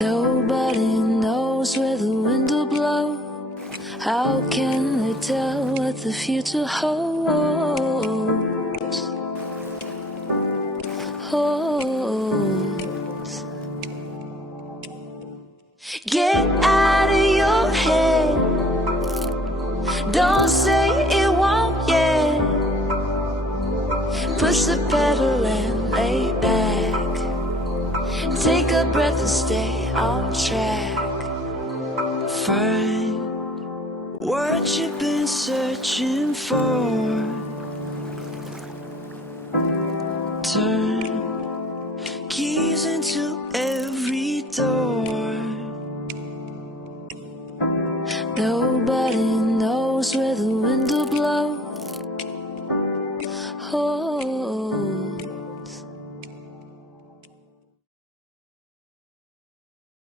Nobody knows where the wind will blow. How can they tell what the future holds? Get out of your head. Don't say it won't yet. Push the pedal and lay back. Take a breath and stay on track. Find what you've been searching for. Turn keys into every door.